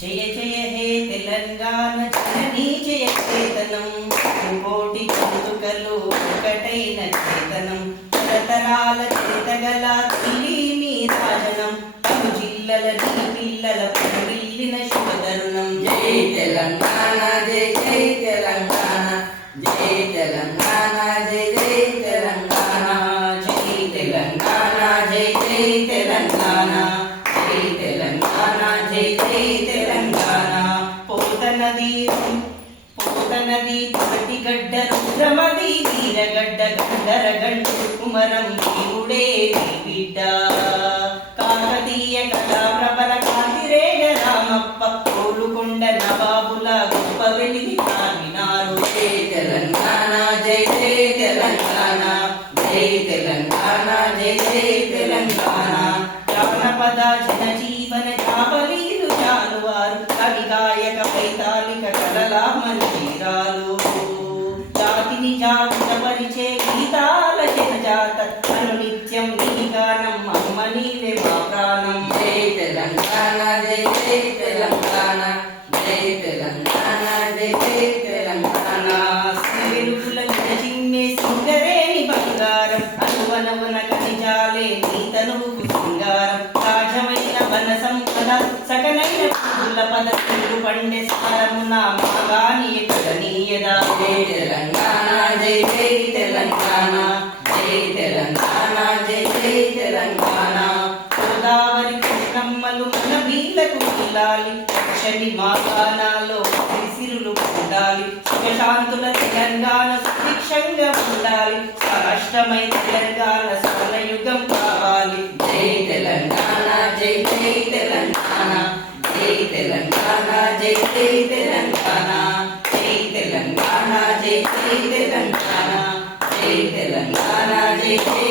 జయ జయ హే తెలంగాణ జననీ జయ చేతనం. కోటి గొంతుకలు ఒకటైన చేతనం. తరతరాల చేతగల తల్లి నీ రాజనం పలు జిల్లల నీ పిల్లల పరువిల్లిన శుభతరుణం జై తెలంగాణ జై జై తెలంగాణ. జై తెలంగాణ జై జై తెలంగాణ. జై తెలంగాణ జై జై తెలంగాణ. జై తెలంగాణ జై జై తెలంగాణ. పోత నది పోత నది పటి గడ్డ రుద్రమది వీరగడ్డ గండర గండు కుమరం దేవుడే బిడ్డ కాకతీయ కళా ప్రబల కాంతిరేగ రామప్ప కోలుకొండ నవాబుల గొప్ప వెలిగి కామినారు జై తెలంగాణ జై జై తెలంగాణ జై తెలంగాణ జై జై తెలంగాణ. జానపద జనజీవన జాబలీలు జాలువారు కవి గాయక వైతాళిక కళల మందిరాలు. జాతిని జాగృత పరిచే గీతాల జనజాత అనునిత్యం నీ గానం అమ్మ నీవే మా ప్రాణం. జై తెలంగాణ జై జై తెలంగాణ జై తెలంగాణ జై జై తెలంగాణ. వెలుగుల చిన్నే సింగరేణి బంగారం అనువనవున ఖనిజాలే నీ తనువుకు సింగారం. పూల పద తిరుగు పండే సారమున మాగాని కదనీయదా జై తెలంగాణ జై జై తెలంగాణ జై తెలంగాణ జై జై తెలంగాణ. గోదావరి కృష్ణమ్మలు మన వీళ్ళకు ఇల్లాలి శని మాగానాలో సిరులు ఉండాలి సుఖశాంతుల తెలంగాణ సుభిక్షంగా ఉండాలి. రాష్ట్రమై తెలంగాణ స్వర్ణయుగం కావాలి. జై జై తెలంగాణ జై తెలంగాణ జై జై తెలంగాణ జై తెలంగాణ జై జై